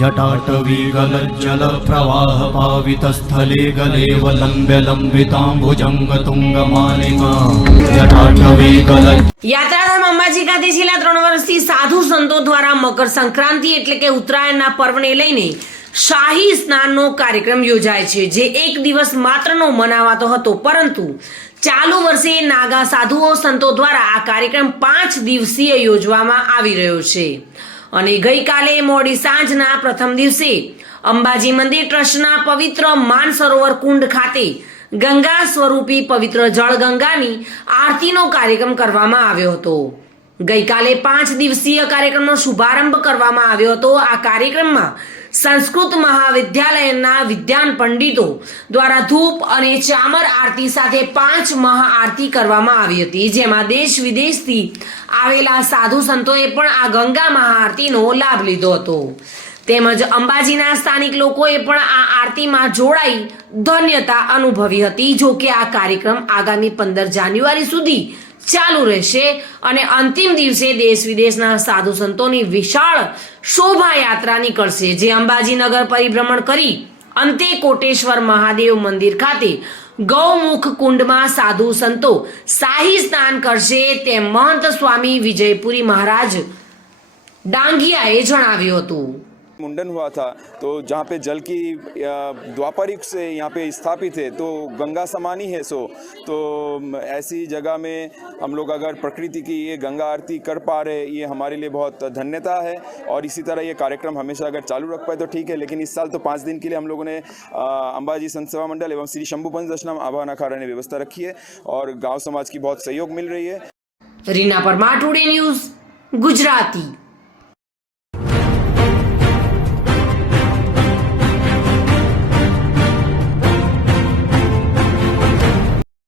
जटाटवीगलज्जलप्रवाहपावितस्थले गलेव लम्ब्य लम्बिताम्बुजङ्गतुङ्गमालिका जटाटवीगल યાત્રાધામ અંબાજી ખાતે છેલ્લા ત્રણ વર્ષથી સાધુ સંતો દ્વારા મકર સંક્રાંતિ એટલે કે ઉત્તરાયણના પર્વને લઈને શાહી સ્નાનનો કાર્યક્રમ યોજાય છે જે એક દિવસ માત્રનો મનાવાતો હતો પરંતુ ચાલુ વર્ષે નાગા સાધુઓ સંતો દ્વારા આ કાર્યક્રમ પાંચ દિવસીય યોજવામાં આવી રહ્યો છે અને ગઈકાલે મોડી સાંજના પ્રથમ દિવસે અંબાજી મંદિર ટ્રસ્ટના પવિત્ર માનસરોવર કુંડ ખાતે ગંગા સ્વરૂપી પવિત્ર જળગંગાની આરતીનો કાર્યક્રમ કરવામાં આવ્યો હતો. ગઈકાલે પાંચ દિવસીય કાર્યક્રમનો શુભારંભ કરવામાં આવ્યો હતો. આ કાર્યક્રમમાં સંસ્કૃત મહાવિદ્યાલયના વિદ્યાન પંડિતો દ્વારા ધૂપ અને ચામર આરતી સાથે પાંચ મહાઆરતી કરવામાં આવી હતી. જેમાં દેશ વિદેશથી આવેલા સાધુ સંતોએ પણ આ ગંગા મહાઆરતીનો લાભ લીધો હતો. તેમજ અંબાજીના સ્થાનિક લોકોએ પણ આ આરતીમાં જોડાઈ ધન્યતા અનુભવી હતી. જો કે આ કાર્યક્રમ આગામી પંદર જાન્યુઆરી સુધી ચાલુ રહેશે અને અંતિમ દિવસે દેશ વિદેશના સાધુ સંતોની વિશાળ શોભાયાત્રા નીકળશે, જે અંબાજી નગર પરિભ્રમણ કરી અંતે કોટેશ્વર મહાદેવ મંદિર ખાતે ગૌમુખ કુંડમાં સાધુ સંતો શાહી સ્નાન કરશે તેમ મહંત સ્વામી વિજયપુરી મહારાજ ડાંગિયાએ જણાવ્યું હતું. मुंडन हुआ था तो जहाँ पे जल की अ, द्वापरिक से यहाँ पे स्थापित है तो गंगा समान ही है सो तो म, ऐसी जगह में हम लोग अगर प्रकृति की ये गंगा आरती कर पा रहे ये हमारे लिए बहुत धन्यता है और इसी तरह ये कार्यक्रम हमेशा अगर चालू रख पाए तो ठीक है लेकिन इस साल तो पाँच दिन के लिए हम लोगों ने अ, अंबाजी संत सेवा मंडल एवं श्री शंभु पंच दर्शनम आभा अखाड़ा ने व्यवस्था रखी है और गांव समाज की बहुत सहयोग मिल रही है રીના પરમાર ટુડે ન્યૂઝ ગુજરાતી